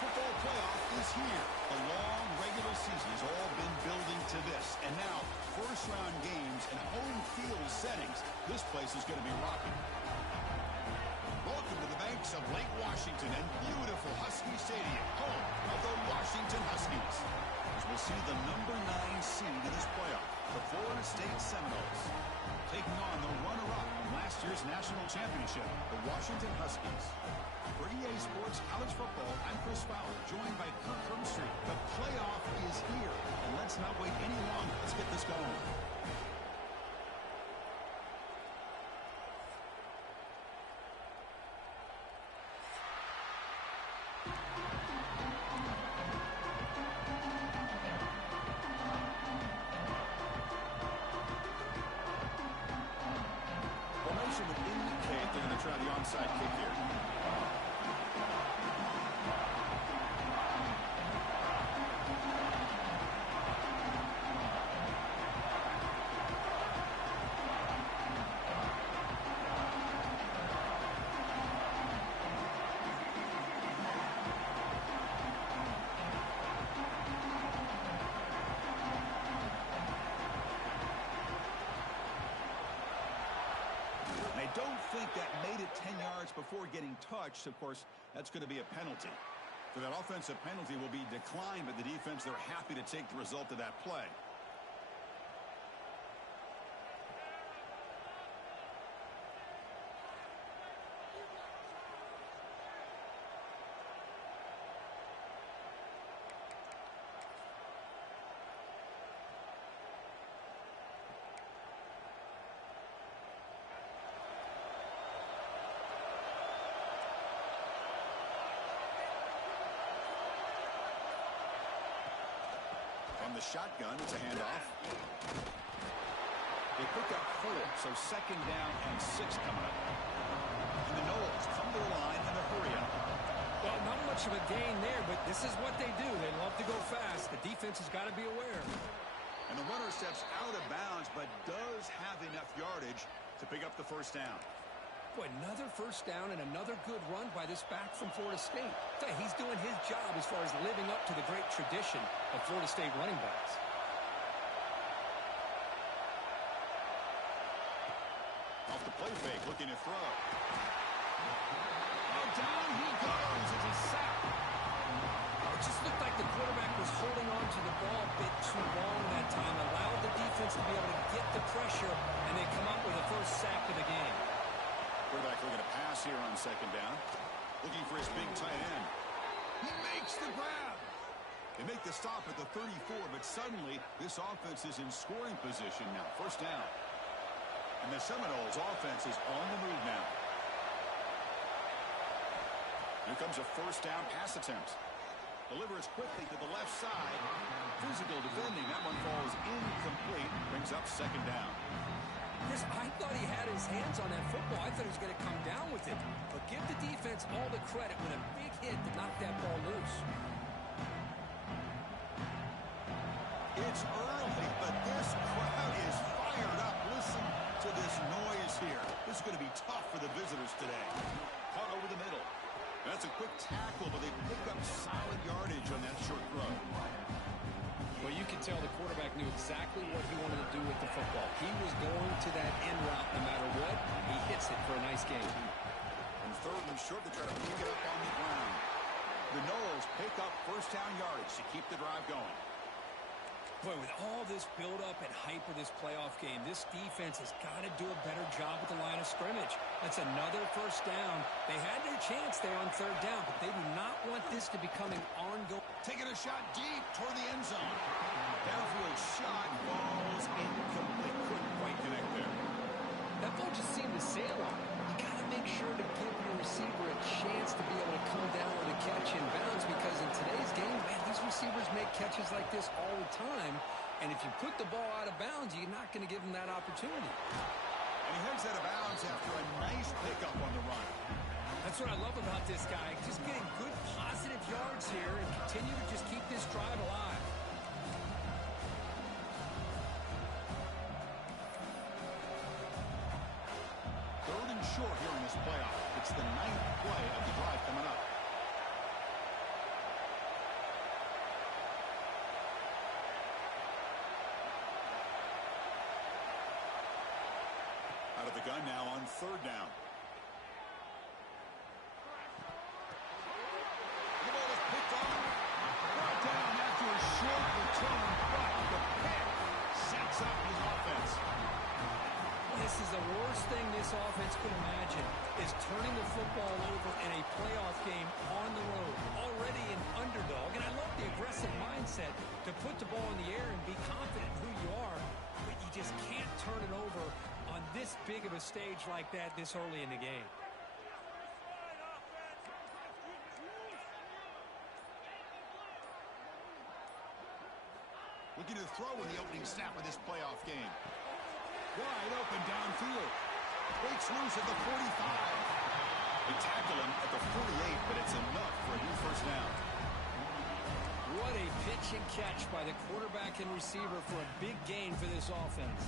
football playoff is here. The long regular season has all been building to this. And now, first-round games and home field settings. This place is going to be rocking. Welcome to the banks of Lake Washington and beautiful Husky Stadium, home of the Washington Huskies. As we'll see the number 9 seed in this playoff, the Florida State Seminoles, taking on the runner-up from last year's national championship, the Washington Huskies. For EA Sports College Football, I'm Chris Fowler, joined by Kirk Hermstreet. The playoff is here, and let's not wait any longer. Let's get this going. Formation would indicate they're going to try the onside kick here. I don't think that made it 10 yards before getting touched. Of course, that's going to be a penalty. So that offensive penalty will be declined by the defense. They're happy to take the result of that play. From the shotgun, it's a handoff. They pick up 4, so second down and 6 coming up. And the Noles come to the line in a hurry up. Well, not much of a gain there, but this is what they do. They love to go fast. The defense has got to be aware. And the runner steps out of bounds, but does have enough yardage to pick up the first down. Boy, another first down and another good run by this back from Florida State. He's doing his job as far as living up to the great tradition of Florida State running backs. Off the play fake, looking to throw. Oh, down he goes. It's a sack. Oh, it just looked like the quarterback was holding on to the ball a bit too long that time. Allowed the defense to be able to get the pressure, and they come up with the first sack of the game. Quarterback looking to pass here on second down. Looking for his big tight end. He makes the grab. They make the stop at the 34, but suddenly this offense is in scoring position now. First down. And the Seminoles offense is on the move now. Here comes a first down pass attempt. Delivers quickly to the left side. Physical defending. That one falls incomplete. Brings up second down. Chris, I thought he had his hands on that football. I thought he was going to come down with it. But give the defense all the credit with a big hit to knock that ball loose. It's early, but this crowd is fired up. Listen to this noise here. This is going to be tough for the visitors today. Caught over the middle. That's a quick tackle, but they pick up solid yardage on that short throw. Well, you can tell the quarterback knew exactly what he wanted to do with the football. He was going to that end route no matter what. He hits it for a nice gain. And third and short to try to pick it up on the ground. The Noles pick up first down yardage to keep the drive going. Boy, with all this build-up and hype of this playoff game, this defense has got to do a better job with the line of scrimmage. That's another first down. They had their chance there on third down, but they do not want this to become an ongoing. Taking a shot deep toward the end zone. Downfield shot falls incomplete. Couldn't quite connect there. That ball just seemed to sail on. You got to make sure to give your receiver a chance to be able to come down with a catch in bounds, because in today's game, man, these receivers make catches like this all the time. And if you put the ball out of bounds, you're not going to give them that opportunity. And he heads out of bounds after a nice pickup on the run. That's what I love about this guy. Just getting good positive yards here and continue to just keep this drive alive. Third and short here in this playoff. It's the 9th play of the drive coming up. line now on third down. The ball is picked off. Brought down after a short return, but the pick sets up his offense. This is the worst thing this offense could imagine, is turning the football over in a playoff game on the road. Already an underdog, and I love the aggressive mindset to put the ball in the air and be confident in who you are, but you just can't turn it over on this big of a stage like that this early in the game. Looking to throw in the opening snap of this playoff game. Wide open downfield. Breaks loose at the 45. They tackle him at the 48, but it's enough for a new first down. What a pitch and catch by the quarterback and receiver for a big gain for this offense.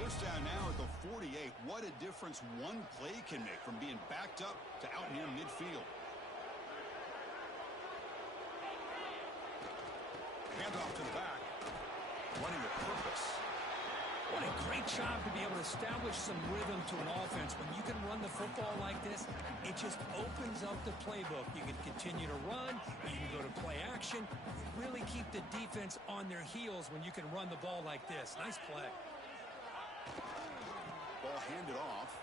First down now at the 48. What a difference one play can make from being backed up to out near midfield. Handoff to the back. Running with purpose. What a great job to be able to establish some rhythm to an offense. When you can run the football like this, it just opens up the playbook. You can continue to run. You can go to play action. You really keep the defense on their heels when you can run the ball like this. Nice play. Ball handed off.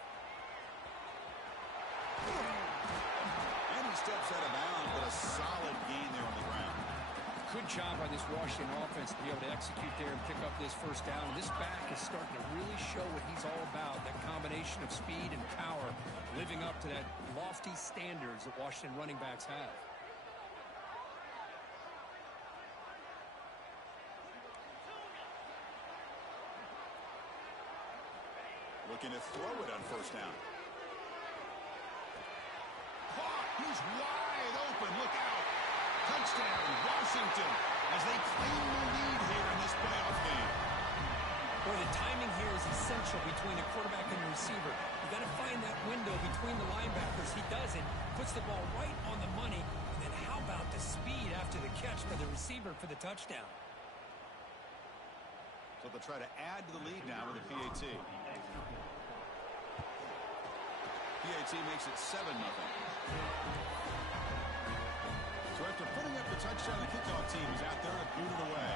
And he steps out of bounds, but a solid gain there on the ground. Good job by this Washington offense to be able to execute there and pick up this first down. And this back is starting to really show what he's all about, that combination of speed and power, living up to that lofty standards that Washington running backs have. Looking to throw it on first down. Caught. He's wide open. Look out. Touchdown, Washington, as they claim the lead here in this playoff game. Boy, the timing here is essential between the quarterback and the receiver. You've got to find that window between the linebackers. He does it, puts the ball right on the money, and then how about the speed after the catch by the receiver for the touchdown? So they'll try to add to the lead now with the PAT. PAT makes it 7-0. So after putting up the touchdown, the kickoff team is out there to boot it away.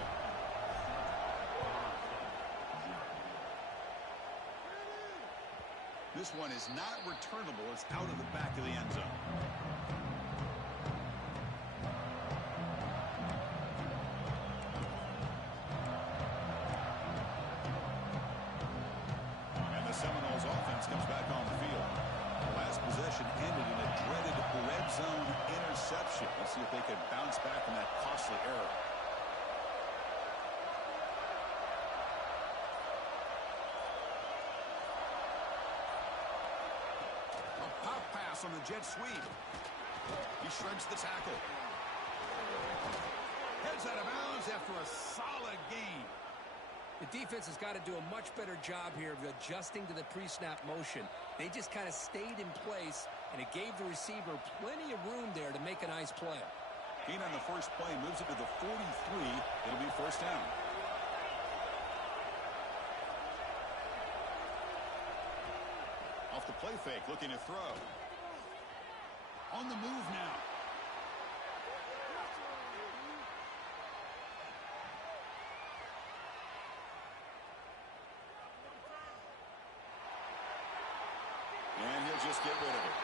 This one is not returnable. It's out of the back of the end zone. And the Seminoles offense comes back on the field. The last possession ended in a dreaded red zone interception. Let's see if they can bounce back from that costly error. A pop pass on the jet sweep. He shrugs the tackle. Heads out of bounds after a solid gain. The defense has got to do a much better job here of adjusting to the pre-snap motion. They just kind of stayed in place, and it gave the receiver plenty of room there to make a nice play. Gain on the first play moves it to the 43. It'll be first down. Off the play fake, looking to throw. On the move now. And he'll just get rid of it.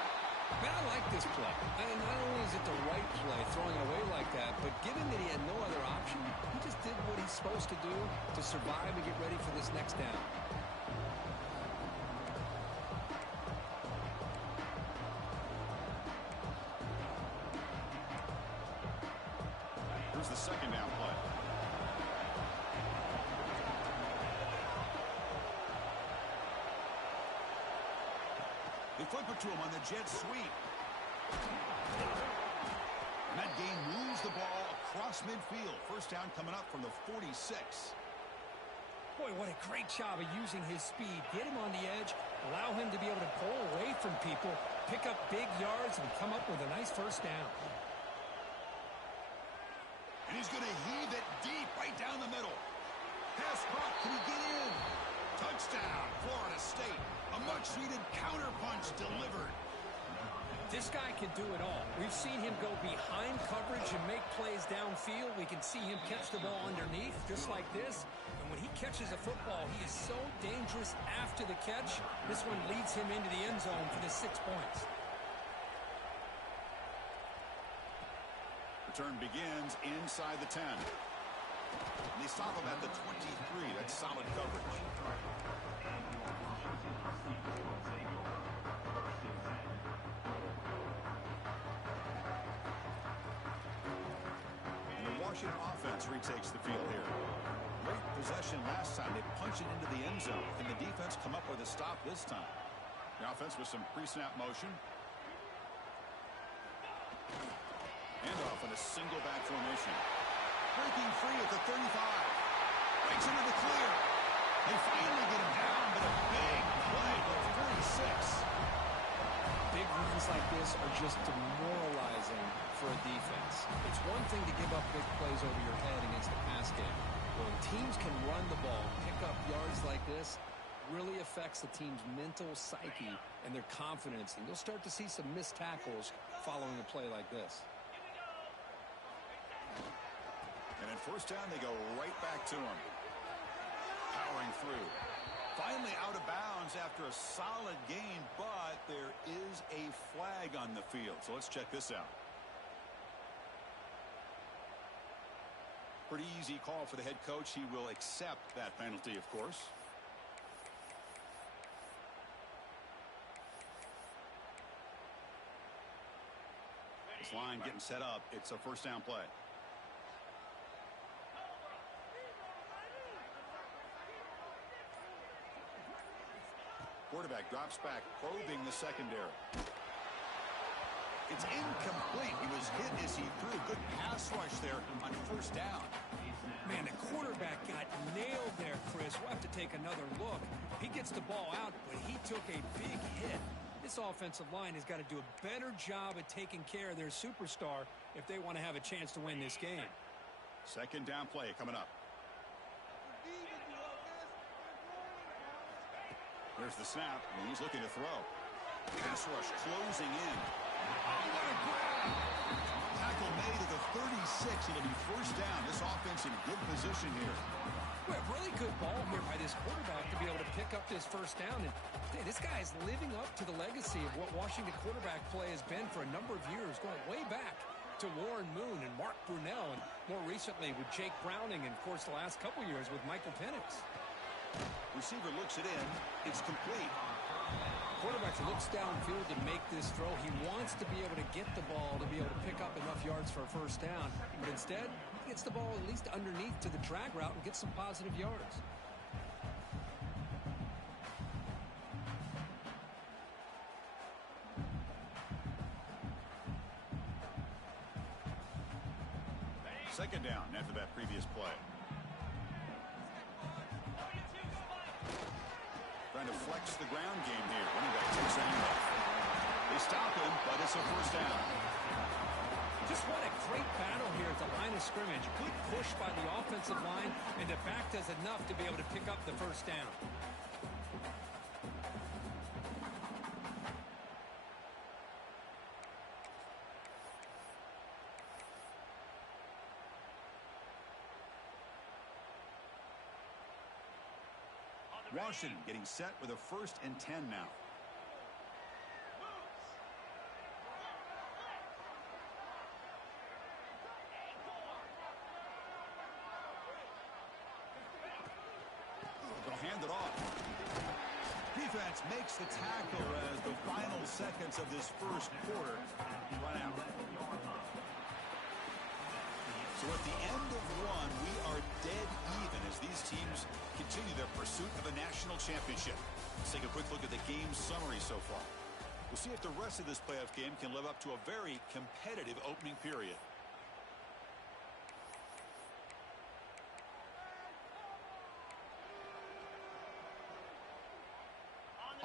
Man, I like this play. And not only is it the right play, throwing it away like that, but given that he had no other option, he just did what he's supposed to do to survive and get ready for this next down. Here's the second down play. They flip it to him on the jet sweep. And that game moves the ball across midfield. First down coming up from the 46. Boy, what a great job of using his speed. Get him on the edge, allow him to be able to pull away from people, pick up big yards, and come up with a nice first down. And he's going to heave it deep right down the middle. Pass caught. Can he get in? Touchdown, Florida State. A much-needed counterpunch delivered. This guy can do it all. We've seen him go behind coverage and make plays downfield. We can see him catch the ball underneath, just like this. And when he catches a football, he is so dangerous after the catch. This one leads him into the end zone for the 6 points. Return begins inside the 10. And they stop him at the 23. That's solid coverage. Washington offense retakes the field here. Great possession last time. They punch it into the end zone. Can the defense come up with a stop this time? The offense with some pre-snap motion. Handoff in a single back formation. Breaking free at the 35. Breaks into the clear. They finally get him down, but a big play for 46. Big runs like this are just demoralizing for a defense. It's one thing to give up big plays over your head against the pass game. When teams can run the ball, pick up yards like this, really affects the team's mental psyche and their confidence. And you'll start to see some missed tackles following a play like this. And at first down, they go right back to him. Powering through. Finally out of bounds after a solid gain, but there is a flag on the field. So let's check this out. Pretty easy call for the head coach. He will accept that penalty, of course. This line getting set up. It's a first down play. Quarterback drops back, probing the secondary. It's incomplete. He was hit as he threw. Good pass rush there on first down. Man, the quarterback got nailed there, Chris. We'll have to take another look. He gets the ball out, but he took a big hit. This offensive line has got to do a better job at taking care of their superstar if they want to have a chance to win this game. Second down play coming up. There's the snap, and he's looking to throw. Pass rush closing in. Oh, what a grab! Tackle made at the 36. It'll be first down. This offense in good position here. Well, really good ball here by this quarterback to be able to pick up this first down. And hey, this guy is living up to the legacy of what Washington quarterback play has been for a number of years, going way back to Warren Moon and Mark Brunell, and more recently with Jake Browning, and of course the last couple years with Michael Penix. Receiver looks it in. It's complete. Quarterback looks downfield to make this throw. He wants to be able to get the ball to be able to pick up enough yards for a first down. But instead, he gets the ball at least underneath to the drag route and gets some positive yards. Second down after that previous play. Trying to flex the ground game here. Running back takes that in. They stop him, but it's a first down. Just what a great battle here at the line of scrimmage. Good push by the offensive line, and the back does enough to be able to pick up the first down. Washington getting set with a 1st and 10 now. They'll hand it off. Defense makes the tackle as the final seconds of this first quarter run out. So at the end of one, we are dead even as these teams continue their pursuit of a national championship. Let's take a quick look at the game summary so far. We'll see if the rest of this playoff game can live up to a very competitive opening period.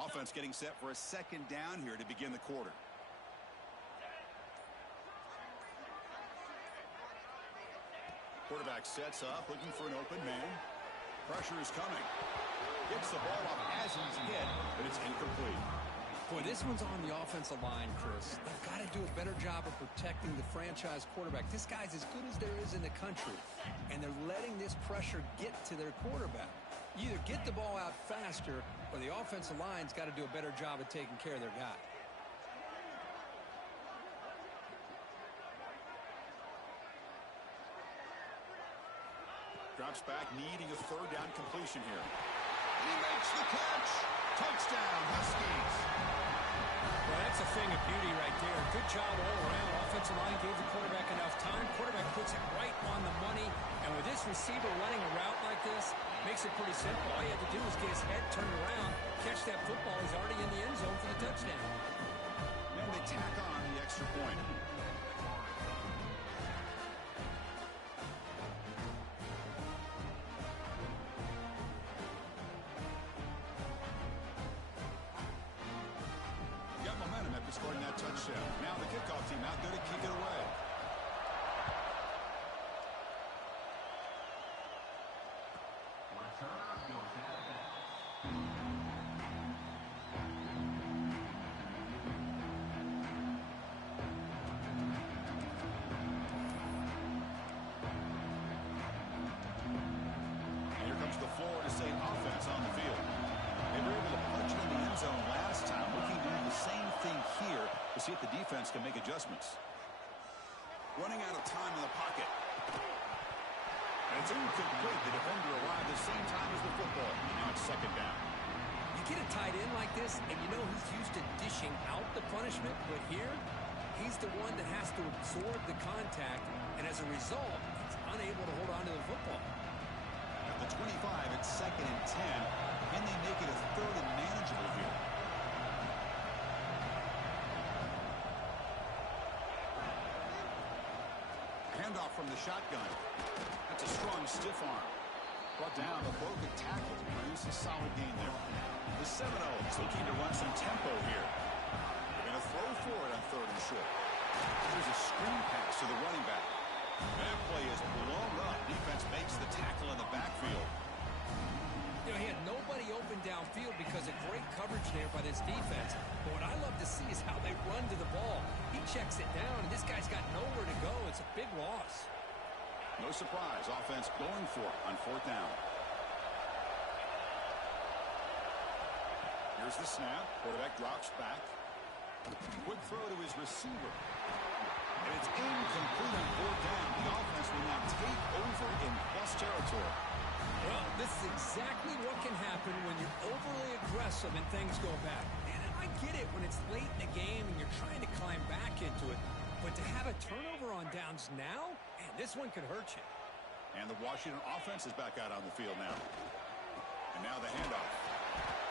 Offense getting set for a second down here to begin the quarter. Quarterback sets up, looking for an open man. Pressure is coming. Gets the ball off as he's hit, but it's incomplete. Boy, this one's on the offensive line, Chris. They've got to do a better job of protecting the franchise quarterback. This guy's as good as there is in the country, and they're letting this pressure get to their quarterback. You either get the ball out faster, or the offensive line's got to do a better job of taking care of their guy. Drops back, needing a third down completion here. He makes the catch. Touchdown, Huskies. Well, that's a thing of beauty right there. Good job all around. Offensive line gave the quarterback enough time. Quarterback puts it right on the money. And with this receiver running a route like this, makes it pretty simple. All you have to do is get his head turned around, catch that football. He's already in the end zone for the touchdown. And they tack on the extra point. Scoring that touchdown. Now the kickoff team out there to kick it away. And here comes the Florida State offense on the field. They were able to punch it in the end zone last time. Looking to do the same thing here to see if the defense can make adjustments. Running out of time in the pocket. And it's incomplete. The defender arrived at the same time as the football. Now it's second down. You get a tight end like this, and you know he's used to dishing out the punishment, but here, he's the one that has to absorb the contact, and as a result, he's unable to hold on to the football. At the 25, it's second and 10. Can they make it a third and manageable here? Handoff from the shotgun. That's a strong stiff arm. Brought down a broken tackle to produce a solid gain there. The Seminoles looking to run some tempo here. They're going to throw for it on third and short. There's a screen pass to the running back. That play is blown up. Defense makes the tackle in the backfield. You know, he had nobody open downfield because of great coverage there by this defense. But what I love to see is how they run to the ball. He checks it down, and this guy's got nowhere to go. It's a big loss. No surprise. Offense going for it on fourth down. Here's the snap. Quarterback drops back. Quick throw to his receiver. And it's incomplete on fourth down. The offense will now take over in plus territory. Well, this is exactly what can happen when you're overly aggressive and things go bad. And I get it when it's late in the game and you're trying to climb back into it. But to have a turnover on downs now, man, this one could hurt you. And the Washington offense is back out on the field now. And now the handoff.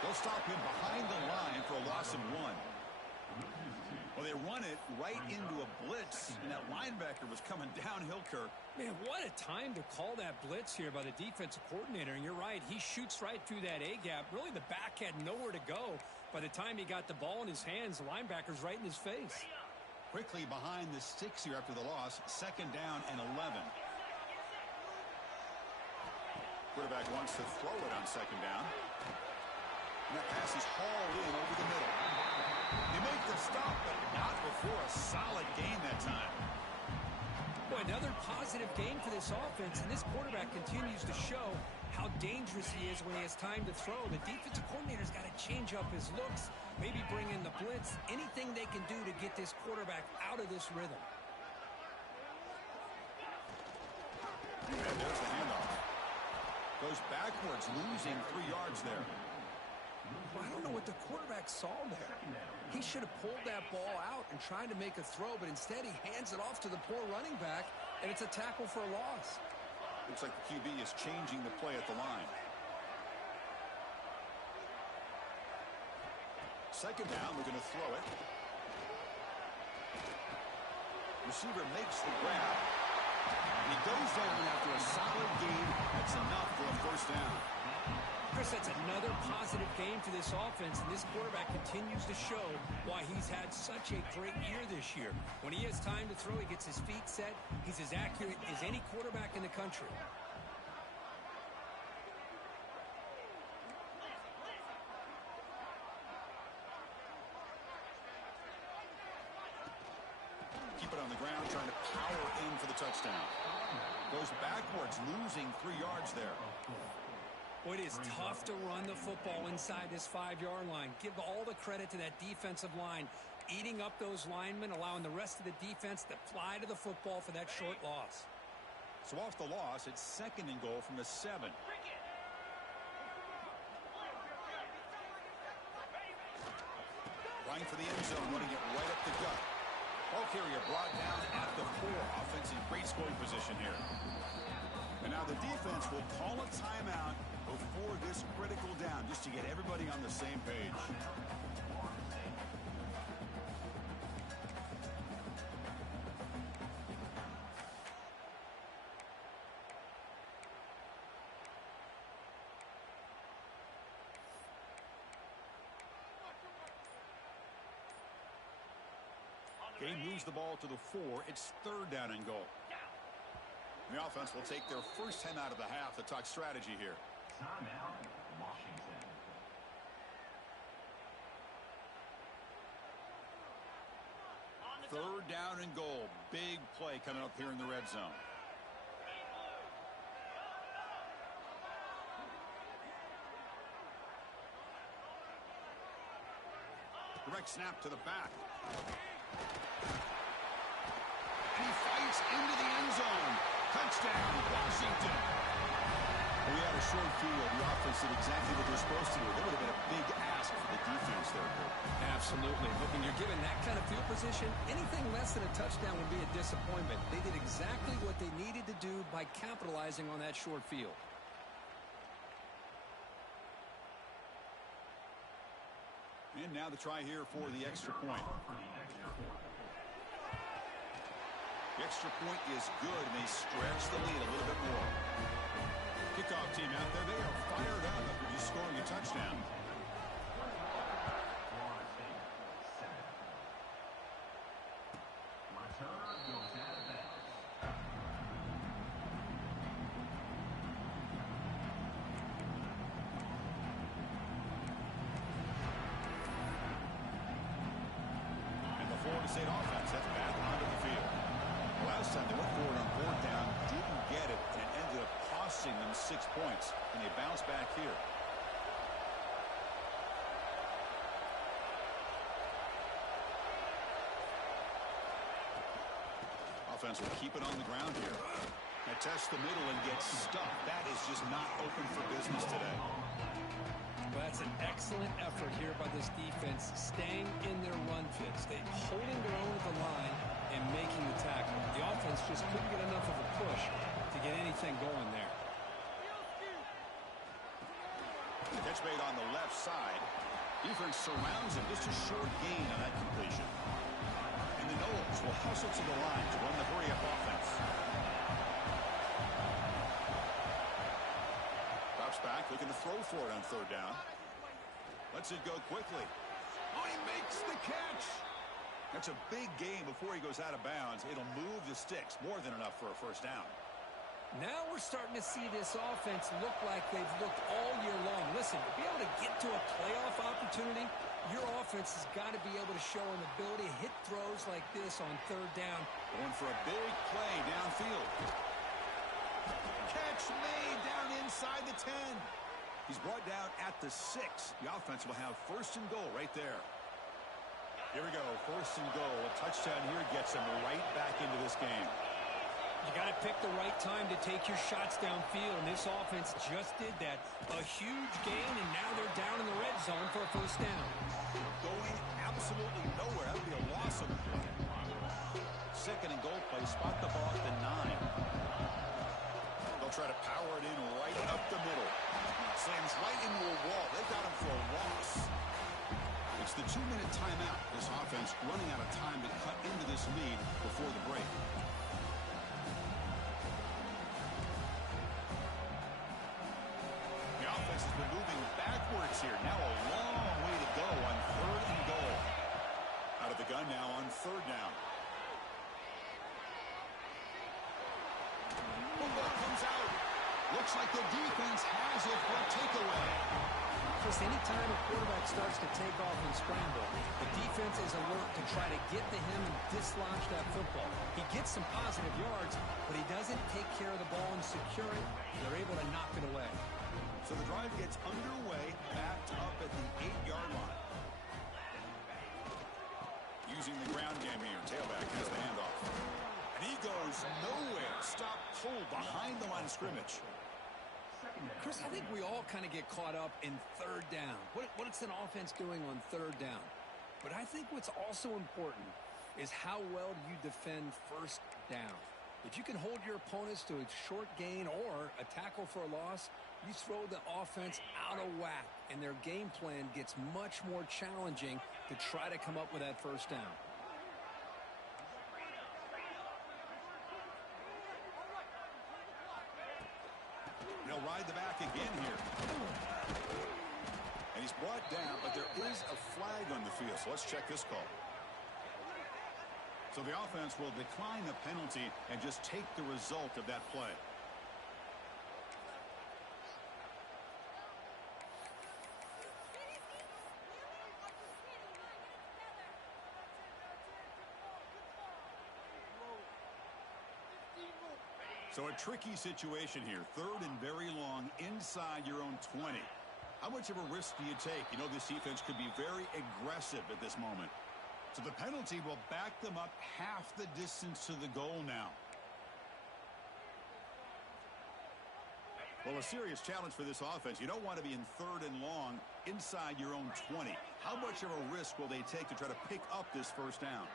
They'll stop him behind the line for a loss of one. Well, they run it right into a blitz, and that linebacker was coming downhill, Kirk. Man, what a time to call that blitz here by the defensive coordinator. And you're right, he shoots right through that A-gap. Really, the back had nowhere to go. By the time he got the ball in his hands, the linebacker's right in his face. Quickly behind the sticks here after the loss. Second down and 11. Quarterback wants to throw it on second down. And that pass is hauled in over the middle. They make the stop, but not before a solid gain that time. Boy, another positive game for this offense, and this quarterback continues to show how dangerous he is when he has time to throw. The defensive coordinator's got to change up his looks, maybe bring in the blitz, anything they can do to get this quarterback out of this rhythm. And there's the handoff. Goes backwards, losing 3 yards there. Well, I don't know what the quarterback saw there. He should have pulled that ball out and tried to make a throw, but instead he hands it off to the poor running back, and it's a tackle for a loss. Looks like the QB is changing the play at the line. Second down, we're going to throw it. Receiver makes the grab. He goes down after a solid gain. That's enough for a first down. Chris, that's another positive game for this offense, and this quarterback continues to show why he's had such a great year this year. When he has time to throw, he gets his feet set. He's as accurate as any quarterback in the country. on the ground, trying to power in for the touchdown. Goes backwards, losing 3 yards there. Boy, it is tough to run the football inside this 5-yard line. Give all the credit to that defensive line, eating up those linemen, allowing the rest of the defense to fly to the football for that short loss. So off the loss, it's 2nd and goal from the 7. Line for the end zone, running it right up the gut. Ball carrier brought down at the 4. Offense in great scoring position here. And now the defense will call a timeout before this critical down, just to get everybody on the same page. Game moves the ball to the 4. It's 3rd down and goal. The offense will take their first 10 out of the half to talk strategy here. Timeout, Washington. Third down and goal. Big play coming up here in the red zone. Direct snap to the back. And he fights into the end zone. Touchdown, Washington. We had a short field. The offense did exactly what they're supposed to do. That would have been a big ask for the defense there, Kurt. Absolutely. But when you're given that kind of field position, anything less than a touchdown would be a disappointment. They did exactly what they needed to do by capitalizing on that short field. And now the try here for the extra point. The extra point is good, and they stretch the lead a little bit more. Kickoff team out there, they are fired up after just scoring a touchdown. And the Florida State offense has back onto the field. Last time they went forward on 4th down, didn't get it, and it ended up costing them 6 points. And they bounce back here. Offense will keep it on the ground here. They test the middle and get stuffed. That is just not open for business today. Well, that's an excellent effort here by this defense, staying in their run fits. They holding their own at the line and making the tackle. The offense just couldn't get enough of a push to get anything going there. Catch made on the left side. Defense surrounds him. Just a short gain on that completion. And the Noles will hustle to the line to run the hurry-up offense. Drops back, looking to throw for it on 3rd down. Lets it go quickly. Oh, he makes the catch. That's a big gain before he goes out of bounds. It'll move the sticks, more than enough for a first down. Now we're starting to see this offense look like they've looked all year long. Listen, to be able to get to a playoff opportunity, your offense has got to be able to show an ability to hit throws like this on 3rd down. Going for a big play downfield. Catch made down inside the 10. He's brought down at the 6. The offense will have 1st and goal right there. Here we go, 1st and goal. A touchdown here gets them right back into this game. You got to pick the right time to take your shots downfield, and this offense just did that. A huge gain, and now they're down in the red zone for a first down. Going absolutely nowhere. That would be a loss of play. 2nd and goal play. Spot the ball at the 9. They'll try to power it in right up the middle. Slams right into a wall. They got him for a loss. It's the 2-minute timeout. This offense running out of time to cut into this lead before the break. The offense has been moving backwards here. Now a long way to go on 3rd and goal. Out of the gun now on 3rd down. The ball comes out. Looks like the defense has it for a takeaway. Just anytime a quarterback starts to take off and scramble, the defense is alert to try to get to him and dislodge that football. He gets some positive yards, but he doesn't take care of the ball and secure it. They're able to knock it away. So the drive gets underway, backed up at the 8-yard line. Using the ground game here, tailback has the handoff. And he goes nowhere. Stop pulled behind the line of scrimmage. Chris, I think we all kind of get caught up in third down. What's an offense doing on third down? But I think what's also important is how well you defend first down. If you can hold your opponents to a short gain or a tackle for a loss, you throw the offense out of whack, and their game plan gets much more challenging to try to come up with that first down. They'll ride the back again here. And he's brought down, but there is a flag on the field, so let's check this call. So the offense will decline the penalty and just take the result of that play. So a tricky situation here. Third and very long inside your own 20. How much of a risk do you take? You know, this defense could be very aggressive at this moment. So the penalty will back them up half the distance to the goal now. Well, a serious challenge for this offense. You don't want to be in third and long inside your own 20. How much of a risk will they take to try to pick up this first down?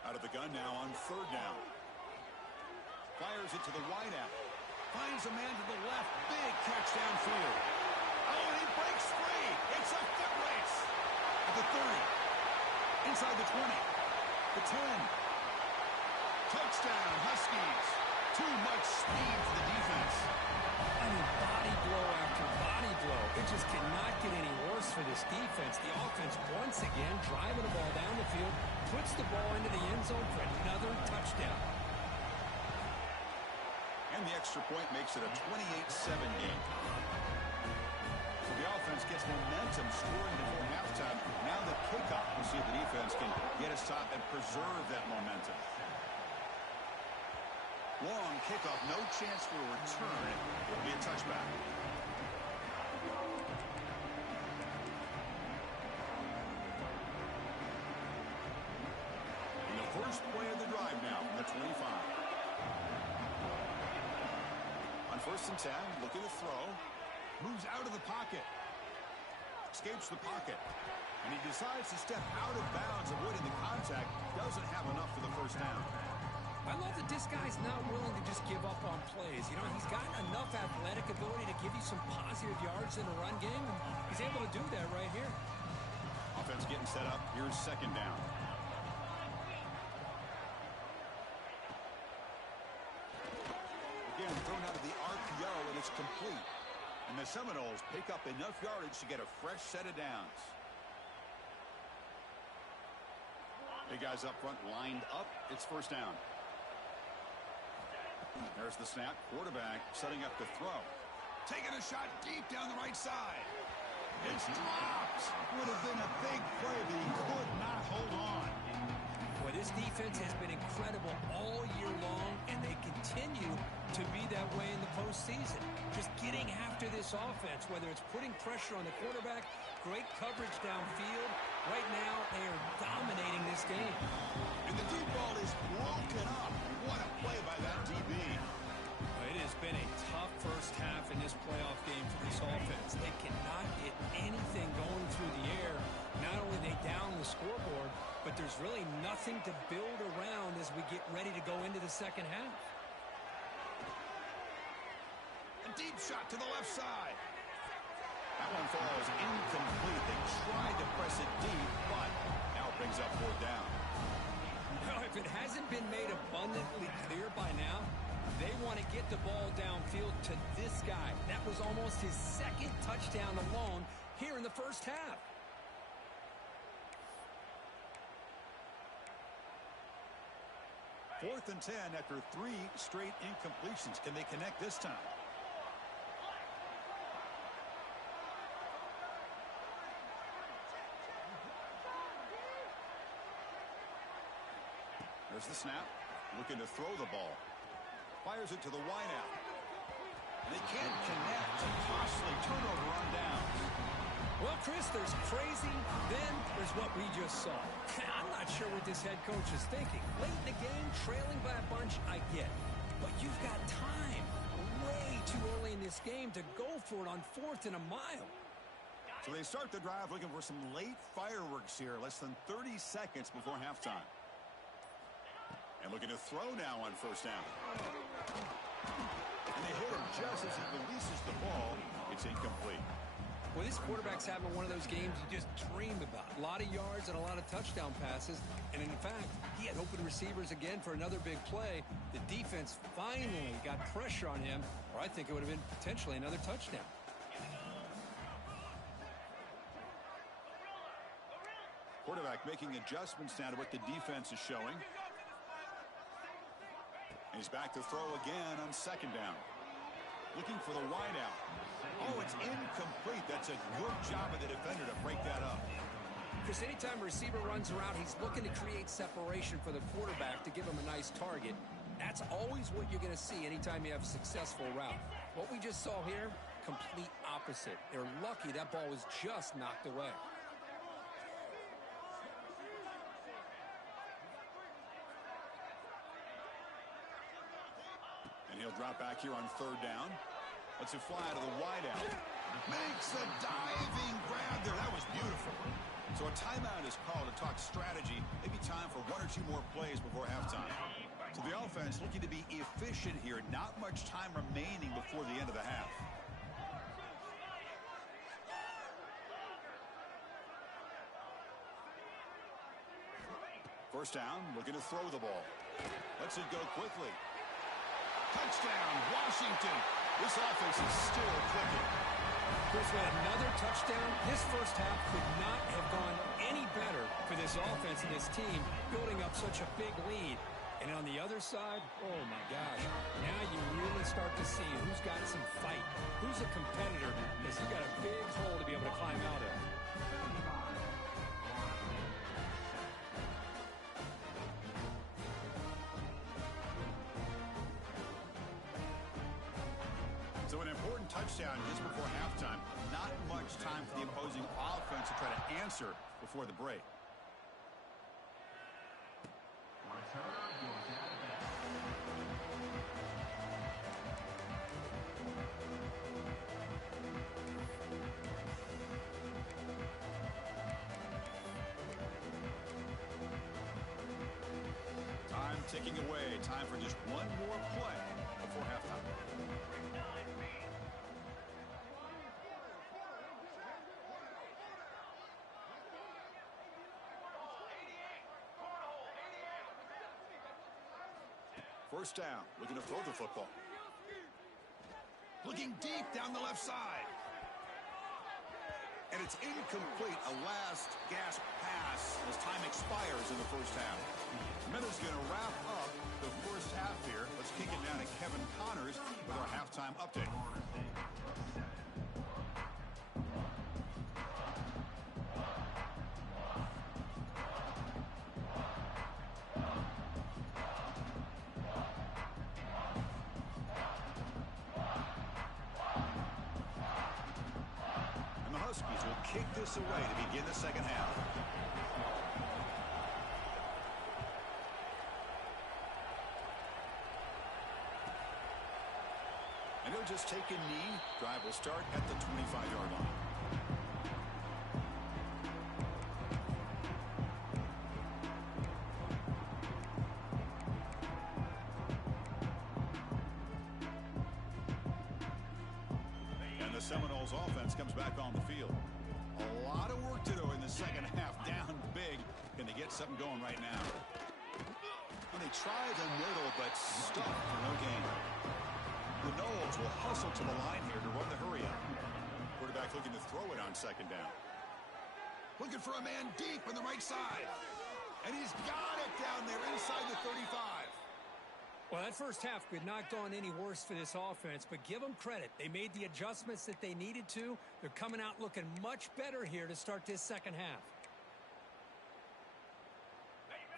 Out of the gun now on third down. Fires it to the wideout. Finds a man to the left. Big catch downfield. Oh, and he breaks free. It's a foot race. At the 30. Inside the 20. The 10. Touchdown, Huskies. Too much speed for the defense. I mean, body blow after body blow. It just cannot get any worse for this defense. The offense, once again, driving the ball down the field, puts the ball into the end zone for another touchdown. And the extra point makes it a 28-7 game. So the offense gets momentum scoring before halftime. Now the kickoff. We'll see if the defense can get a stop and preserve that momentum. Long kickoff, no chance for a return. It will be a touchback. And the first play of the drive now from the 25. On first and 10, looking to throw. Moves out of the pocket. Escapes the pocket. And he decides to step out of bounds, avoiding the contact. Doesn't have enough for the first down. I love that this guy's not willing to just give up on plays. You know, he's got enough athletic ability to give you some positive yards in the run game, and he's able to do that right here. Offense getting set up. Here's second down. Again, thrown out of the RPO, and it's complete. And the Seminoles pick up enough yardage to get a fresh set of downs. Big guys up front lined up. It's first down. There's the snap. Quarterback setting up the throw. Taking a shot deep down the right side. It's dropped. Would have been a big play, but he could not hold on. Boy, this defense has been incredible all year long, and they continue to be that way in the postseason. Just getting after this offense, whether it's putting pressure on the quarterback, great coverage downfield. Right now, they are dominating this game. And the deep ball is broken up. What a play by that DB. It has been a tough first half in this playoff game for this offense. They cannot get anything going through the air. Not only are they down the scoreboard, but there's really nothing to build around as we get ready to go into the second half. A deep shot to the left side. That one falls incomplete. They tried to press it deep, but now it brings up fourth down. Well, if it hasn't been made abundantly clear by now, they want to get the ball downfield to this guy. That was almost his second touchdown alone here in the first half. Fourth and 10 after 3 straight incompletions. Can they connect this time? There's the snap. Looking to throw the ball. Fires it to the wideout. And they can't connect. A costly turnover on downs. Well, Chris, there's crazy, then there's what we just saw. I'm not sure what this head coach is thinking. Late in the game, trailing by a bunch, I get. But you've got time. Way too early in this game to go for it on 4th and a mile. So they start the drive looking for some late fireworks here. Less than 30 seconds before halftime. And looking to throw now on first down. And they hit him just as he releases the ball. It's incomplete. Well, this quarterback's having one of those games you just dream about. A lot of yards and a lot of touchdown passes. And in fact, he had open receivers again for another big play. The defense finally got pressure on him, or I think it would have been potentially another touchdown. Quarterback making adjustments now to what the defense is showing. And he's back to throw again on second down. Looking for the wideout. Oh, it's incomplete. That's a good job of the defender to break that up. Chris, anytime a receiver runs around, he's looking to create separation for the quarterback to give him a nice target. That's always what you're going to see anytime you have a successful route. What we just saw here, complete opposite. They're lucky that ball was just knocked away. And he'll drop back here on third down. Lets it fly to the wideout. Makes a diving grab there. That was beautiful. So a timeout is called to talk strategy. Maybe time for 1 or 2 more plays before halftime. So the offense looking to be efficient here. Not much time remaining before the end of the half. First down, looking to throw the ball. Lets it go quickly. Touchdown, Washington. This offense is still clicking. Chris, with another touchdown, this first half could not have gone any better for this offense and this team, building up such a big lead. And on the other side, oh my gosh, now you really start to see who's got some fight, who's a competitor, because he's got a big hole to be able to climb out of. So an important touchdown just before halftime. Not much time for the opposing offense to try to answer before the break. Time ticking away. Time for just one more play before halftime. First down, looking to throw the football. Looking deep down the left side. And it's incomplete. A last gasp pass as time expires in the first half. Miller's going to wrap up the first half here. Let's kick it down to Kevin Connors with our halftime update. Huskies will kick this away to begin the second half. And they'll just take a knee. Drive will start at the 25-yard line. Seminoles offense comes back on the field. A lot of work to do in the second half. Down big. Can they get something going right now? And they try the middle, but stuck for no gain. The Noles will hustle to the line here to run the hurry up. Quarterback looking to throw it on second down. Looking for a man deep on the right side. And he's got it down there inside the 35. Well, that first half could not gone any worse for this offense, but give them credit. They made the adjustments that they needed to. They're coming out looking much better here to start this second half.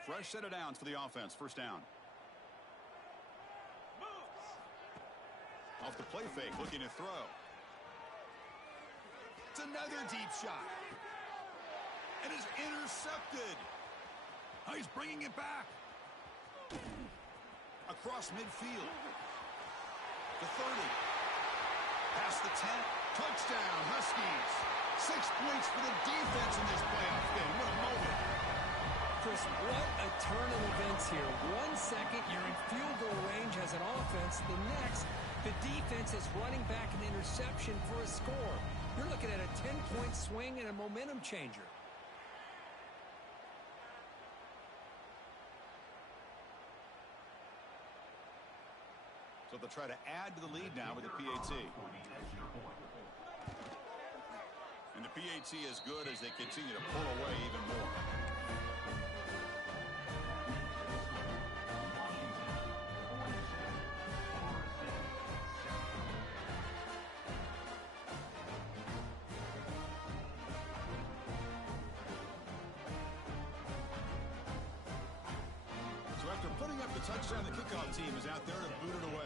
Fresh set of downs for the offense. First down. Off the play fake, looking to throw. It's another deep shot. And is intercepted. Oh, he's bringing it back. Across midfield. The 30. Past the 10. Touchdown, Huskies. 6 points for the defense in this playoff game. What a moment. Chris, what a turn of events here. 1 second, you're in field goal range as an offense. The next, the defense is running back an interception for a score. You're looking at a 10-point swing and a momentum changer. So they'll try to add to the lead now with the PAT. And the PAT is good as they continue to pull away even more. So after putting up the touchdown, the kickoff team is out there to boot it away.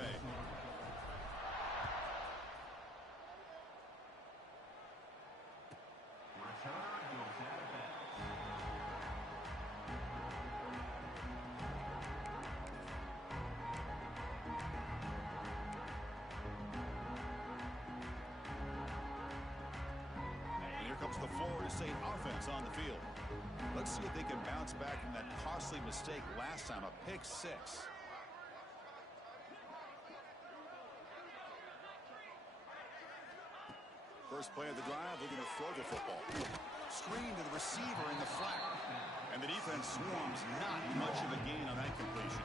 Comes the Florida State offense on the field. Let's see if they can bounce back from that costly mistake last time, a pick 6. First play of the drive, looking to throw the football. Screen to the receiver in the flat. And the defense swarms, not much of a gain on that completion.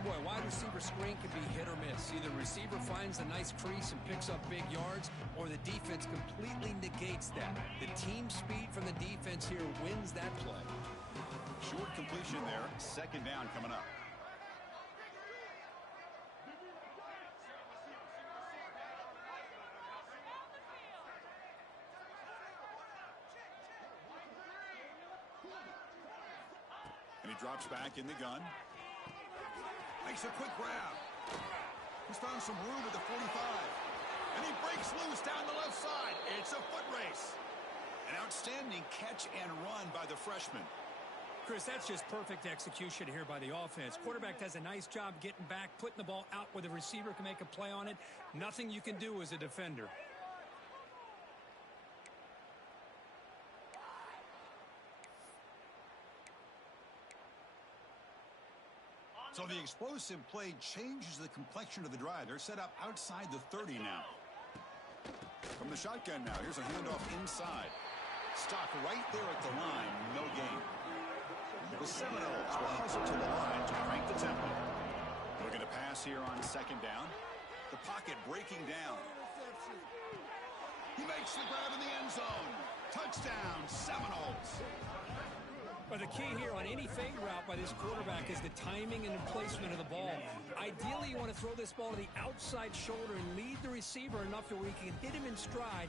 Boy, wide receiver screen can be hit or miss. Either receiver finds a nice crease and picks up big yards, or the defense completely negates that. The team speed from the defense here wins that play. Short completion there. Second down coming up. And he drops back in the gun. Makes a quick grab. He's found some room at the 45. And he breaks loose down the left side. It's a foot race. An outstanding catch and run by the freshman. Chris, that's just perfect execution here by the offense. Quarterback does a nice job getting back, putting the ball out where the receiver can make a play on it. Nothing you can do as a defender. So the explosive play changes the complexion of the drive. They're set up outside the 30 now. From the shotgun now, here's a handoff inside. Stock right there at the line, no gain. The Seminoles will hustle to the line to crank the tempo. Looking to pass here on second down. The pocket breaking down. He makes the grab in the end zone. Touchdown, Seminoles. But the key here on any fade route by this quarterback is the timing and the placement of the ball. Ideally, you want to throw this ball to the outside shoulder and lead the receiver enough to where you can hit him in stride,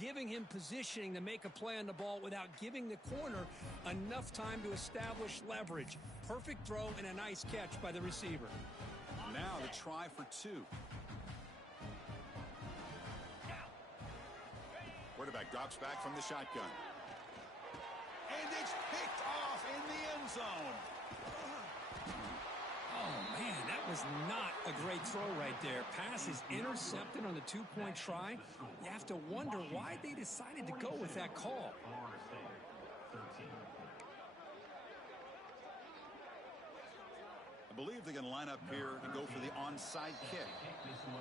giving him positioning to make a play on the ball without giving the corner enough time to establish leverage. Perfect throw and a nice catch by the receiver. Now the try for 2. Quarterback drops back from the shotgun. And it's picked off in the end zone. Oh, man, that was not a great throw right there. Pass is intercepted on the 2-point try. You have to wonder why they decided to go with that call. I believe they're going to line up here and go for the onside kick.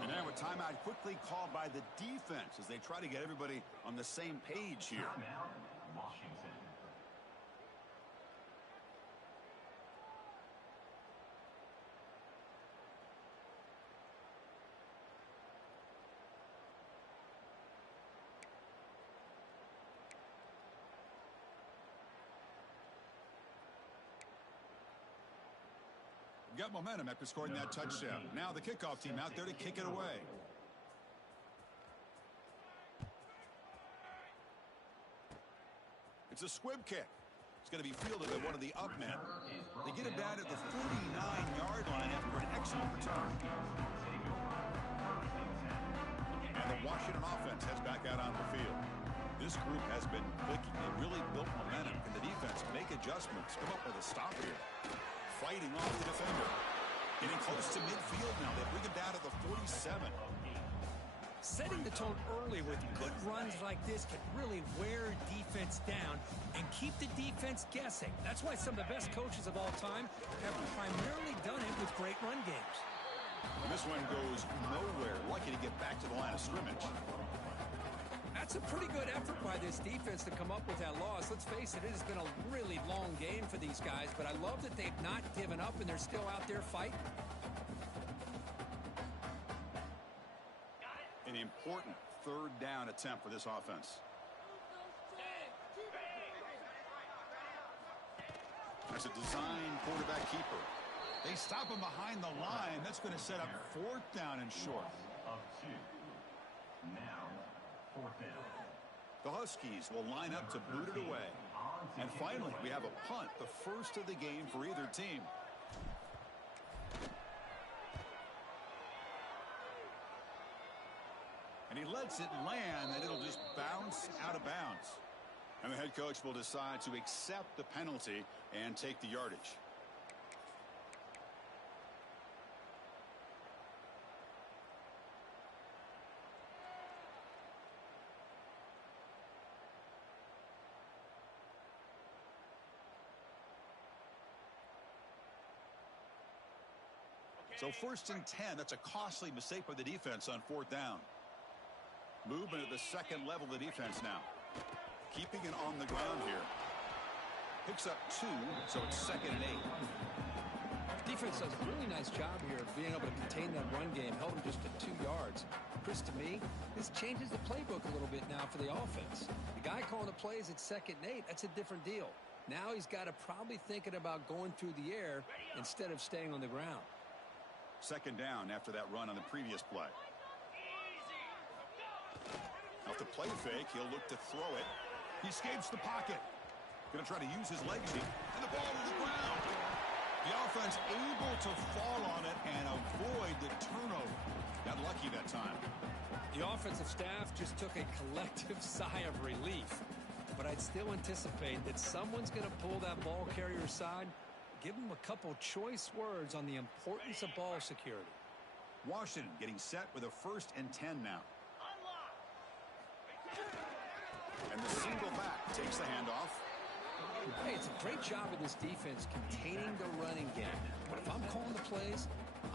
And now a timeout quickly called by the defense as they try to get everybody on the same page here. Washington. Got momentum after scoring that touchdown. Now the kickoff team out there to kick it away. It's a squib kick. It's going to be fielded by one of the up men. They get it back at the 49-yard line after an excellent return. And the Washington offense heads back out on the field. This group has been clicking. They really built momentum. Can the defense make adjustments? Come up with a stop here. Fighting off the defender. Getting close to midfield now. They bring it down to the 47. Setting the tone early with good runs like this can really wear defense down and keep the defense guessing. That's why some of the best coaches of all time have primarily done it with great run games. This one goes nowhere. Lucky to get back to the line of scrimmage. That's a pretty good effort by this defense to come up with that loss. Let's face it, it has been a really long game for these guys, but I love that they've not given up and they're still out there fighting. An important third down attempt for this offense. There's a design quarterback keeper. They stop him behind the line. That's going to set up fourth down and short. Of 2. Now, fourth down. The Huskies will line up to boot it away. And finally, we have a punt, the first of the game for either team. And he lets it land, and it'll just bounce out of bounds. And the head coach will decide to accept the penalty and take the yardage. So first and 10, that's a costly mistake by the defense on fourth down. Movement at the second level of the defense now. Keeping it on the ground here. Picks up 2, so it's second and 8. Defense does a really nice job here of being able to contain that run game, held them just at 2 yards. Chris, to me, this changes the playbook a little bit now for the offense. The guy calling the plays at second and 8, that's a different deal. Now he's got to probably thinking about going through the air instead of staying on the ground. Second down after that run on the previous play. Off the play fake, he'll look to throw it. He escapes the pocket. Going to try to use his leg cheek. And the ball to the ground. The offense able to fall on it and avoid the turnover. Got lucky that time. The offensive staff just took a collective sigh of relief. But I'd still anticipate that someone's going to pull that ball carrier aside. Give him a couple choice words on the importance of ball security. Washington getting set with a first and 10 now. And the single back takes the handoff. Hey, it's a great job of this defense containing the running game. But if I'm calling the plays,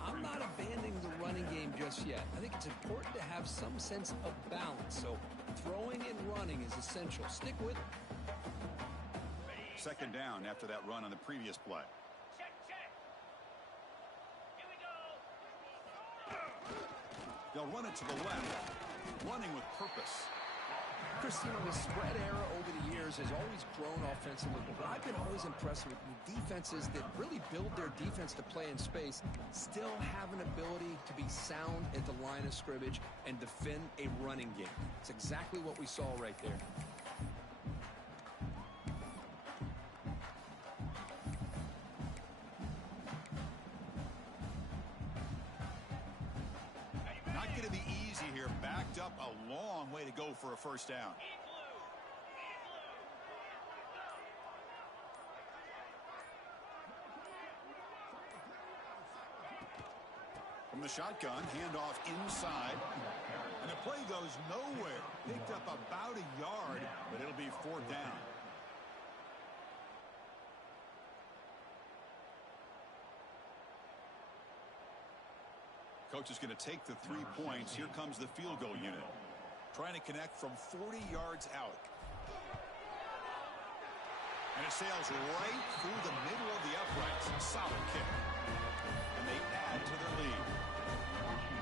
I'm not abandoning the running game just yet. I think it's important to have some sense of balance. So throwing and running is essential. Stick with it. Second down after that run on the previous play. Check. Here we go. They'll run it to the left, running with purpose. Christine, the spread era over the years has always grown offensively, but I've been always impressed with the defenses that really build their defense to play in space, still have an ability to be sound at the line of scrimmage and defend a running game. It's exactly what we saw right there. Not going to be easy here. Backed up a long way to go for a first down. From the shotgun, handoff inside. And the play goes nowhere. Picked up about a yard, but it'll be fourth down. Coach is going to take the 3 points. Here comes the field goal unit. Trying to connect from 40 yards out. And it sails right through the middle of the uprights. Solid kick. And they add to their lead.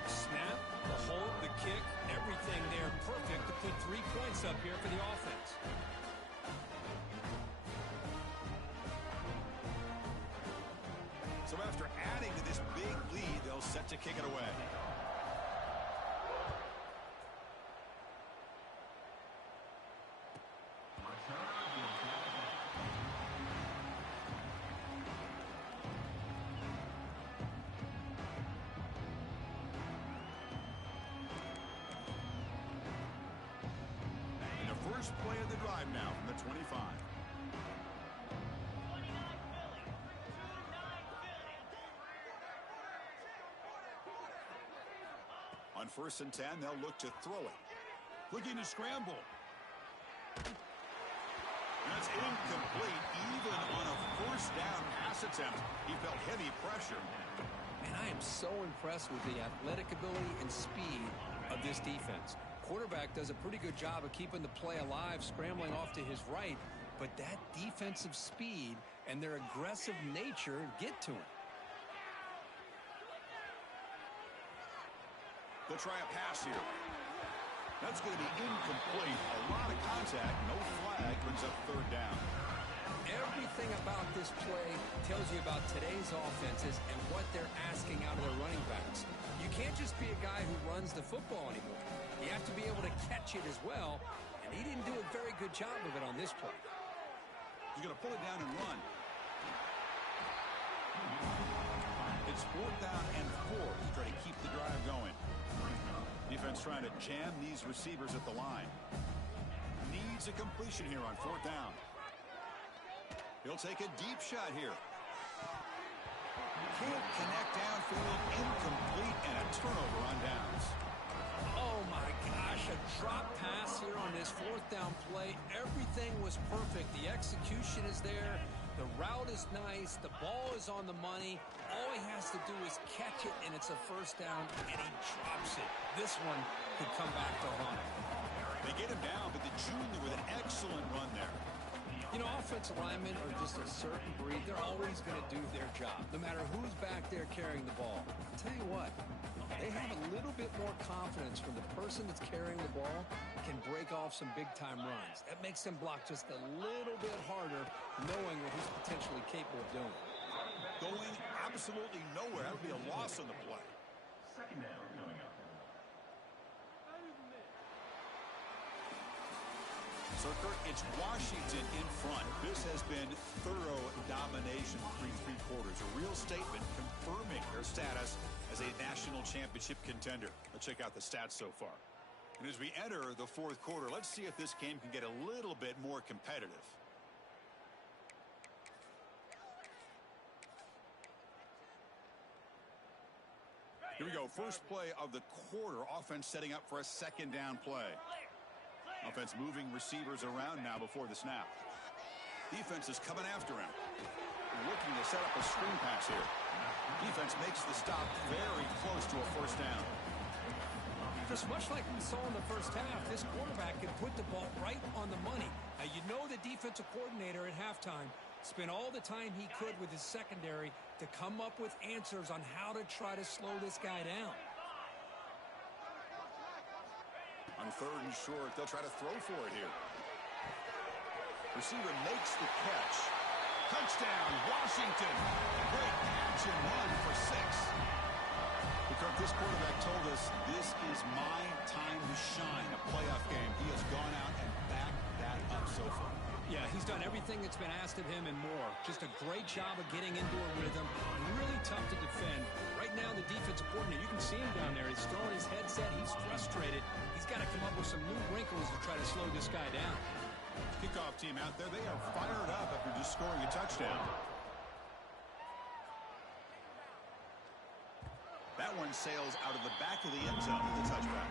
Snap, the hold, the kick, everything there perfect to put 3 points up here for the offense. So after adding to this big lead, they'll set to kick it away. First play of the drive now from the 25. On 1st and 10, they'll look to throw it. Looking to scramble. That's incomplete. Even on a first down pass attempt, he felt heavy pressure. And I am so impressed with the athletic ability and speed of this defense. Quarterback does a pretty good job of keeping the play alive, scrambling off to his right, but that defensive speed and their aggressive nature get to him. They'll try a pass here. That's going to be incomplete. A lot of contact, no flag, brings up 3rd down. Everything about this play tells you about today's offenses and what they're asking out of their running backs. You can't just be a guy who runs the football anymore. You have to be able to catch it as well, and he didn't do a very good job of it on this play. He's going to pull it down and run. It's 4th down and 4 to try to keep the drive going. Defense trying to jam these receivers at the line. Needs a completion here on 4th down. He'll take a deep shot here. Can't connect downfield, incomplete, and a turnover on downs. Oh my gosh, a drop pass here on this 4th down play. Everything was perfect. The execution is there. The route is nice. The ball is on the money. All he has to do is catch it, and it's a 1st down, and he drops it. This one could come back to haunt him. They get him down, but the junior with an excellent run there. You know, offensive linemen are just a certain breed. They're always going to do their job, no matter who's back there carrying the ball. I'll tell you what, they have a little bit more confidence when the person that's carrying the ball can break off some big-time runs. That makes them block just a little bit harder, knowing what he's potentially capable of doing. Going absolutely nowhere. That would be a loss on the play. 2nd down coming up. So, Kurt, it's Washington in front. This has been thorough domination through 3 quarters. A real statement confirming their status as a national championship contender. Let's check out the stats so far. And as we enter the 4th quarter, let's see if this game can get a little bit more competitive. Here we go. First play of the quarter. Offense setting up for a 2nd down play. Offense moving receivers around now before the snap. Defense is coming after him. Looking to set up a screen pass here. Defense makes the stop very close to a 1st down. Just much like we saw in the 1st half, this quarterback can put the ball right on the money. Now, you know the defensive coordinator at halftime spent all the time he could with his secondary to come up with answers on how to try to slow this guy down. On 3rd and short, they'll try to throw for it here. Receiver makes the catch. Touchdown, Washington. Great catch and run for 6. Because this quarterback told us this is my time to shine, a playoff game. He has gone out and backed that up so far. Yeah, he's done everything that's been asked of him and more. Just a great job of getting into a rhythm. Really tough to defend. Right now, the defensive coordinator, you can see him down there. He's throwing his headset. He's frustrated. He's got to come up with some new wrinkles to try to slow this guy down. Kickoff team out there, they are fired up after just scoring a touchdown. That one sails out of the back of the end zone with the touchback.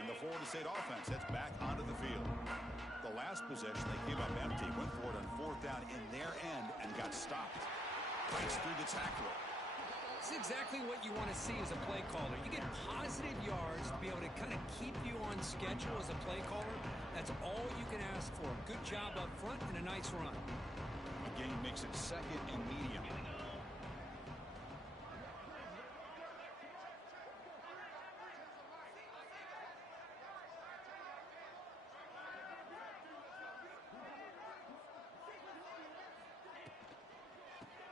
And the Florida State offense heads back onto the field. The last possession, they came up empty, went for it on 4th down in their end and got stopped. Breaks through the tackler. It's exactly what you want to see as a play caller. You get positive yards to be able to kind of keep you on schedule as a play caller. That's all you can ask for. Good job up front and a nice run. The game makes it 2nd and medium.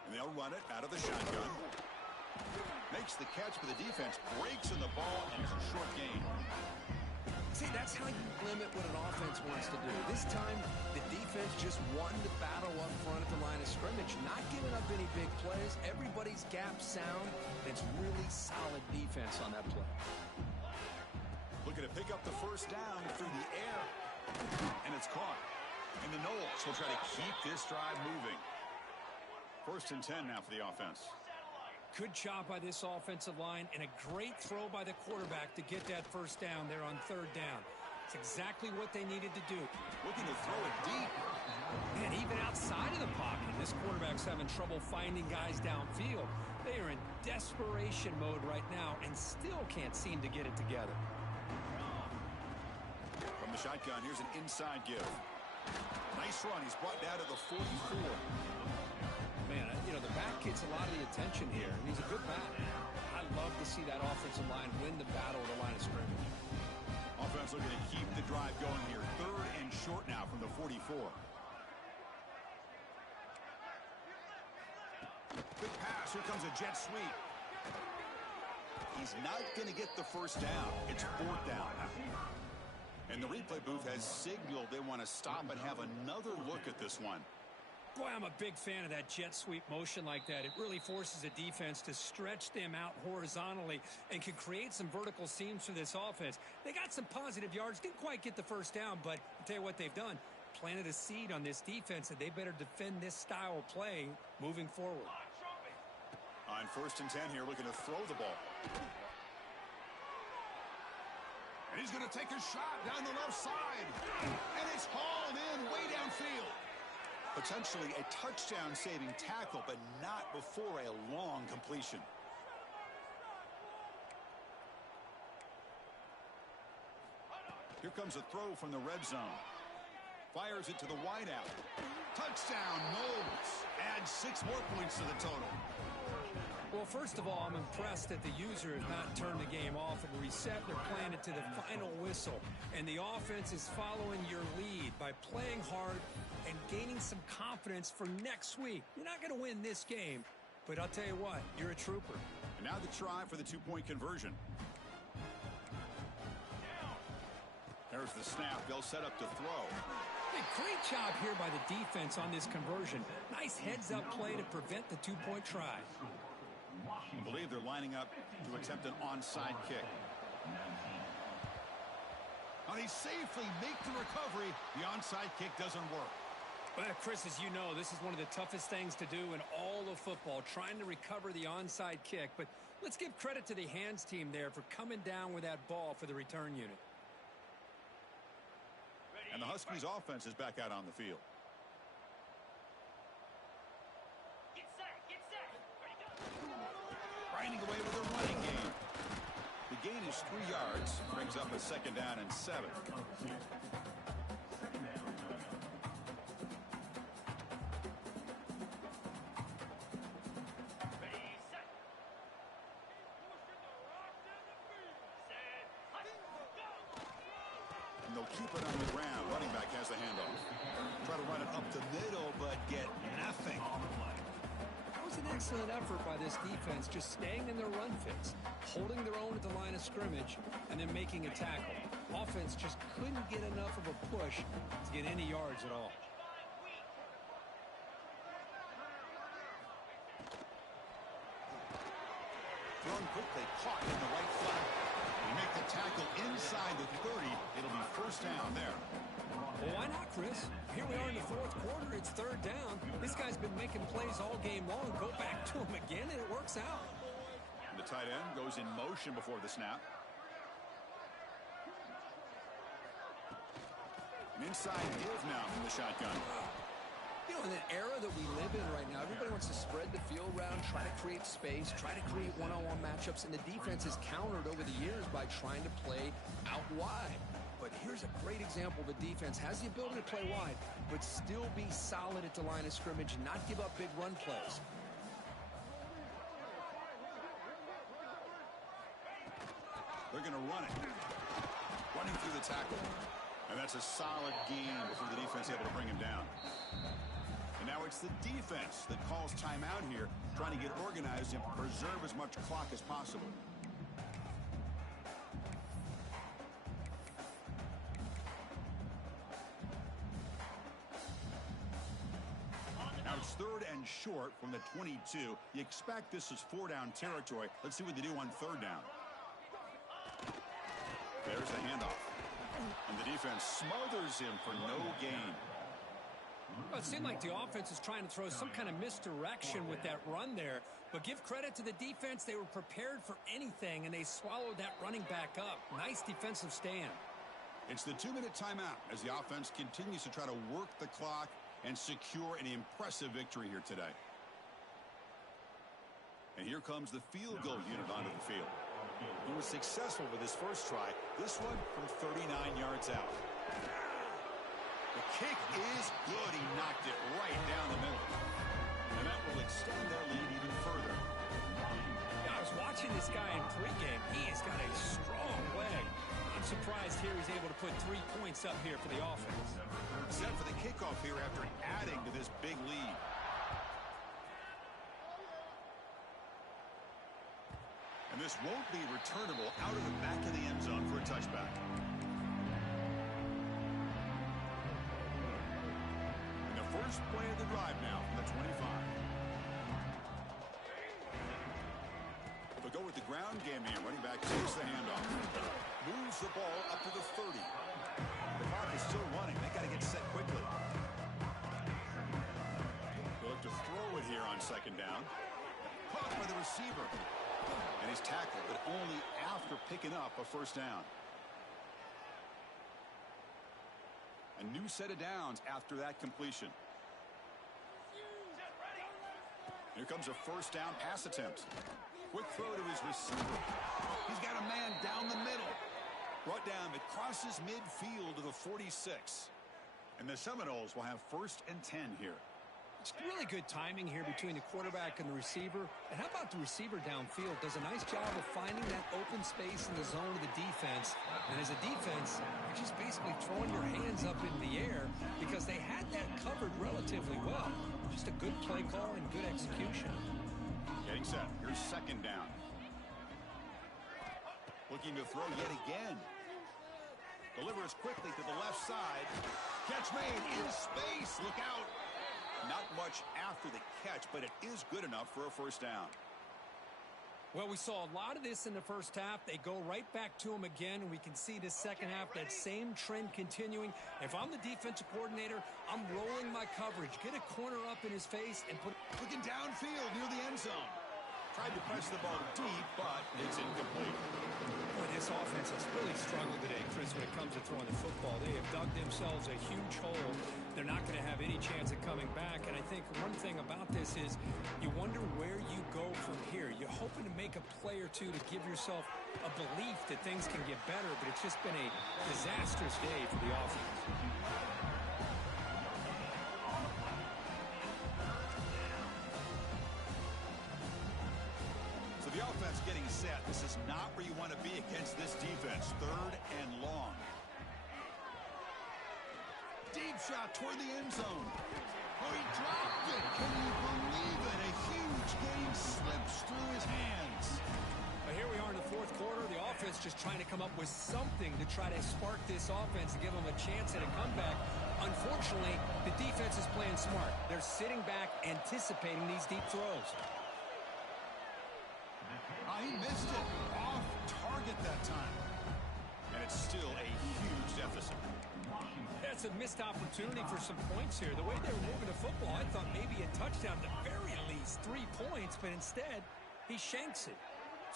And they'll run it out of the shotgun. Makes the catch, but the defense breaks in the ball, and it's a short gain. See, that's how you limit what an offense wants to do. This time, the defense just won the battle up front at the line of scrimmage, not giving up any big plays. Everybody's gap sound. It's really solid defense on that play. Looking to pick up the first down through the air. And it's caught. And the Noles will try to keep this drive moving. 1st and 10 now for the offense. Good job by this offensive line and a great throw by the quarterback to get that first down there on 3rd down. It's exactly what they needed to do. Looking to throw it deep. And even outside of the pocket, this quarterback's having trouble finding guys downfield. They are in desperation mode right now and still can't seem to get it together. From the shotgun, here's an inside give. Nice run. He's brought down to the 44. Man, you know, the back gets a lot of the attention here, and he's a good back. I love to see that offensive line win the battle at the line of scrimmage. Offense looking to keep the drive going here. 3rd and short now from the 44. Good pass. Here comes a jet sweep. He's not going to get the first down. It's 4th down. And the replay booth has signaled they want to stop and have another look at this one. Boy, I'm a big fan of that jet sweep motion like that. It really forces a defense to stretch them out horizontally and can create some vertical seams for this offense. They got some positive yards, didn't quite get the first down, but I'll tell you what they've done. Planted a seed on this defense, and they better defend this style of play moving forward. On 1st and 10 here, looking to throw the ball. And he's going to take a shot down the left side. And it's hauled in way downfield. Potentially a touchdown-saving tackle, but not before a long completion. Here comes a throw from the red zone. Fires it to the wideout. Touchdown, Noles. Adds 6 more points to the total. Well, first of all, I'm impressed that the user has not turned the game off and reset. They're playing it to the final whistle. And the offense is following your lead by playing hard and gaining some confidence for next week. You're not going to win this game, but I'll tell you what, you're a trooper. And now the try for the 2-point conversion. There's the snap. They'll set up to throw. Hey, great job here by the defense on this conversion. Nice heads-up play to prevent the 2-point try. I believe they're lining up to attempt an onside kick. And he safely makes the recovery. The onside kick doesn't work. Well, Chris, as you know, this is one of the toughest things to do in all of football, trying to recover the onside kick. But let's give credit to the hands team there for coming down with that ball for the return unit. And the Huskies offense is back out on the field. Grinding away with a running game. The gain is 3 yards. Brings up a 2nd down and 7. And they'll keep it on the ground. Running back has the handoff. Try to run it up the middle, but get nothing. That was an excellent effort by this defense, just staying in their run fits, holding their own at the line of scrimmage, and then making a tackle. Offense just couldn't get enough of a push to get any yards at all. Thrown quickly, caught in the right flat. You make the tackle inside the 30. It'll be 1st down there. Well, why not, Chris? Here we are in the 4th quarter. It's 3rd down. This guy's been making plays all game long. Go back to him again, and it works out. And the tight end goes in motion before the snap. An inside give now from the shotgun. You know, in the era that we live in right now, everybody wants to spread the field around, try to create space, try to create one-on-one matchups, and the defense has countered over the years by trying to play out wide. But here's a great example. The defense has the ability to play wide, but still be solid at the line of scrimmage and not give up big run plays. They're going to run it. Running through the tackle. And that's a solid gain before the defense able to bring him down. And now it's the defense that calls timeout here, trying to get organized and preserve as much clock as possible. short from the 22. You expect this is 4-down territory. Let's see what they do on 3rd down. There's the handoff. And the defense smothers him for no gain. Well, it seemed like the offense is trying to throw some kind of misdirection with that run there. But give credit to the defense. They were prepared for anything, and they swallowed that running back up. Nice defensive stand. It's the 2-minute timeout as the offense continues to try to work the clock and secure an impressive victory here today. And here comes the field goal unit onto the field. He was successful with his first try. This one from 39 yards out. The kick is good. He knocked it right down the middle. And that will extend their lead even further. Yeah, I was watching this guy in pregame. He has got a strong leg. I'm surprised here he's able to put 3 points up here for the offense. Set for the kickoff here after adding to this big lead. And this won't be returnable out of the back of the end zone for a touchback. And the first play of the drive now from the 25. They'll go with the ground game here. Running back takes the handoff. Moves the ball up to the 30. The clock is still running. They got to get set quickly. They'll look to throw it here on 2nd down. Caught by the receiver. And he's tackled, but only after picking up a 1st down. A new set of downs after that completion. Here comes a 1st down pass attempt. Quick throw to his receiver. He's got a man down the middle. Brought down, it crosses midfield to the 46. And the Seminoles will have 1st and 10 here. It's really good timing here between the quarterback and the receiver. And how about the receiver downfield? Does a nice job of finding that open space in the zone of the defense. And as a defense, you're just basically throwing your hands up in the air because they had that covered relatively well. Just a good play call and good execution. Getting set. Here's 2nd down. Looking to throw yet again. Delivers quickly to the left side. Catch made in space. Look out. Not much after the catch, but it is good enough for a 1st down. Well, we saw a lot of this in the first half. They go right back to him again, and we can see the second half, that same trend continuing. If I'm the defensive coordinator, I'm rolling my coverage. Get a corner up in his face and put... Looking downfield near the end zone. Tried to press the ball deep, but it's incomplete. Boy, this offense has really struggled today, Chris, when it comes to throwing the football. They have dug themselves a huge hole. They're not going to have any chance of coming back. And I think one thing about this is you wonder where you go from here. You're hoping to make a play or two to give yourself a belief that things can get better, but it's just been a disastrous day for the offense. So the offense getting set. This is not where you want to be against this defense. 3rd and long. Deep shot toward the end zone. Oh, he dropped it. Can you believe it? A huge gain slips through his hands. But here we are in the 4th quarter. The offense just trying to come up with something to try to spark this offense and give them a chance at a comeback. Unfortunately, the defense is playing smart. They're sitting back, anticipating these deep throws. He missed it. Off target that time. And it's still a huge deficit. That's a missed opportunity for some points here. The way they were moving the football, I thought maybe a touchdown, at the very least 3 points, but instead, he shanks it.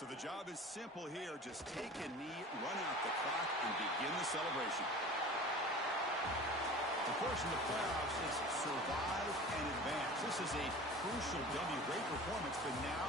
So the job is simple here. Just take a knee, run out the clock, and begin the celebration. Of course, in the playoffs, it's survive and advance. This is a crucial W. Great performance, but now